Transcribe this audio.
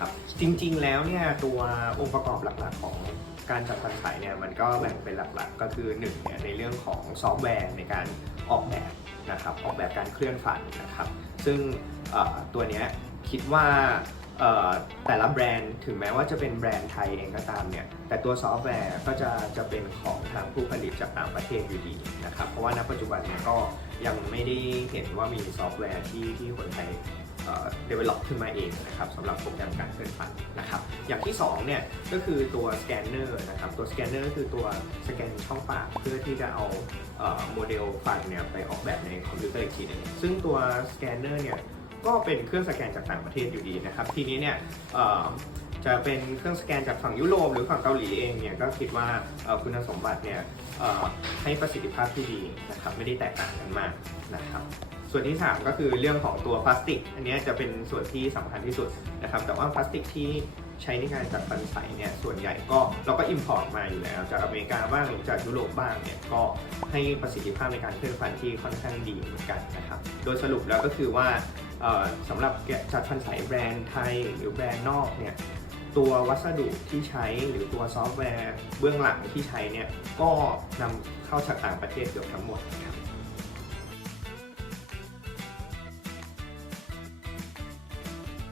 ครับจริงๆแล้วเนี่ยตัวองค์ประกอบหลักๆของการจัดฟันไสเนี่ยมันก็แบ่งเป็นหลักๆ ก็คือหนึ่งเนี่ยในเรื่องของซอฟต์แวร์ในการออกแบบนะครับออกแบบการเคลื่อนฟันนะครับ ซึ่งตัวเนี้ยคิดว่าแต่ละแบรนด์ถึงแม้ว่าจะเป็นแบรนด์ไทยเองก็ตามเนี่ยแต่ตัวซอฟต์แวร์ก็จะจะเป็นของทางผู้ผลิตจากต่างประเทศอยู่ดีนะครับเพราะว่าณปัจจุบันเนี่ยก็ยังไม่ได้เห็นว่ามีซอฟต์แวร์ที่ที่คนไทย develop ขึ้นมาเองนะครับสำหรับโปรแกรมการเคลื่อนฟันนะครับอย่างที่2เนี่ยก็คือตัวสแกนเนอร์นะครับตัวสแกนเนอร์ก็คือตัวสแกนช่องปากเพื่อที่จะเอาโมเดลฟันเนี่ยไปออกแบบในคอมพิวเตอร์อีกทีหนึงซึ่งตัวสแกนเนอร์เนี่ยก็เป็นเครื่องสแกนจากต่างประเทศอยู่ดีนะครับ ทีนี้เนี่ยจะเป็นเครื่องสแกนจากฝั่งยุโรปหรือฝั่งเกาหลีเองเนี่ยก็คิดว่าคุณสมบัติเนี่ยให้ประสิทธิภาพที่ดีนะครับไม่ได้แตกต่างกันมากนะครับ ส่วนที่ 3 ก็คือเรื่องของตัวพลาสติก อันนี้จะเป็นส่วนที่สำคัญที่สุดนะครับ แต่ว่าพลาสติกที่ใช้ในการจัดฟันใสเนี่ยส่วนใหญ่ก็เราก็อิมพอร์ตมาอยู่แล้ว จากอเมริกาบ้างหรือจากยุโรปบ้างเนี่ยก็ให้ประสิทธิภาพในการเคลื่อนฟันที่ค่อนข้างดีเหมือนกันนะครับ โดยสรุปแล้วก็คือว่าสำหรับจัดฟันใสแบรนด์ไทยหรือแบรนด์นอกเนี่ยตัววัสดุที่ใช้หรือตัวซอฟต์แวร์เบื้องหลังที่ใช้เนี่ยก็นำเข้าจากต่างประเทศเกือบทั้งหมดครับ